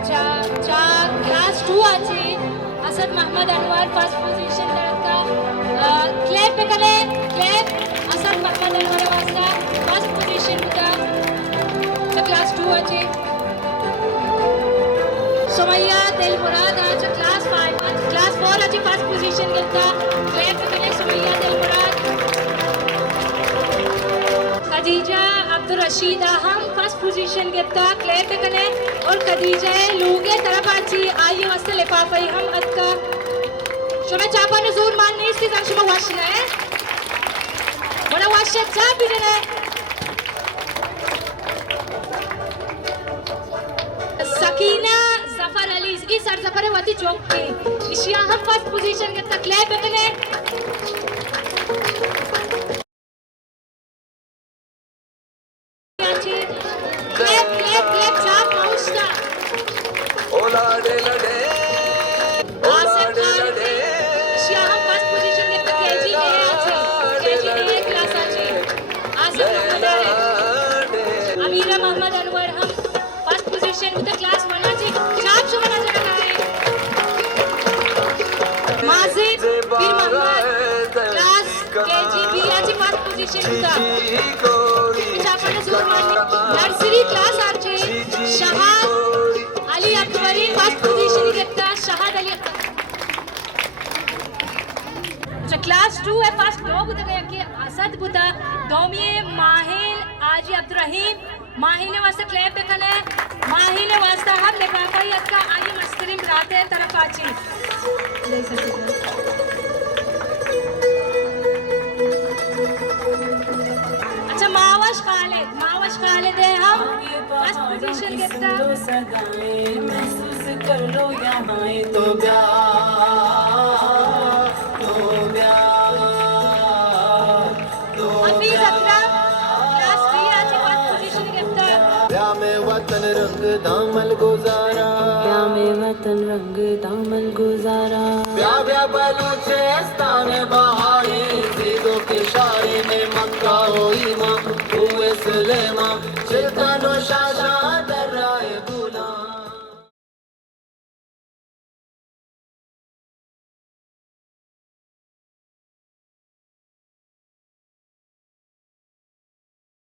class 2 আছে Asad Mohammad Anwar first position দরকা ক্লেপ এখানে ক্লেপ আসাদ মোহাম্মদ আনোয়ার वास्ता ফার্স্ট পজিশন का ক্লাস 2 আছে सुमैया दिल मुराद आज क्लास 5 क्लास 4 आज फर्स्ट पोजीशन करता क्लेप एखाने सुमैया दिल मुराद खदीजा अब्दुल रशीद हम फर्स्ट पोजीशन करता क्लेप एखाने और खदीजा लोगे तरफ आची आइए वास्ते लिफाफे हम अदका शोमे चापा नजूर मान नहीं इसकी जंग शोमे वाशना है बड़ा वाशा चाप भी है सकीना जफर अली इसकी सरजफर वाती चौक पे इशिया हम फर्स्ट पोजीशन करता क्लेप एखाने क्लेप क्लेप क्लेप चाप माउस्टा ओला डे लडे ओला डे लडे इशिया हम फर्स्ट पोजीशन करता केजी ए आछे केजी ए क्लास आछे आसिफ मोहम्मद अमीरा मोहम्मद अनवर हम first position with the class 1 आछे चाप शो बना जगह है माजिद फिर मोहम्मद क्लास केजी बी आछे फर्स्ट पोजीशन का चापाने जोर मारने नर्सरी क्लास आछे शहाद अली अकबरी फर्स्ट पोजीशन करता शहाद अली अच्छा क्लास 2 है फर्स्ट दो बुता गया कि असद बुता दोमिए माहिल आजी अब्दुल रहीम माहिल वास्ते क्लेप एखाने माहिल वास्ते हम लिफाफा का आगे मस्करीम राते तरफ आची अच्छा मावश खालिद है हम फर्स्ट पोजीशन करता महसूस कर लो यहाँ तो प्यार हफीज अकरम क्लास 3 आज फर्स्ट पोजीशन करता प्यार में वतन रंग दामन गुजारा प्यार में वतन रंग दामन गुजारा प्यार प्यार बलूचिस्तान बहारी जीदों के शारी में मक्का हो ईमान हुए सुलेमान चिल्तन शाह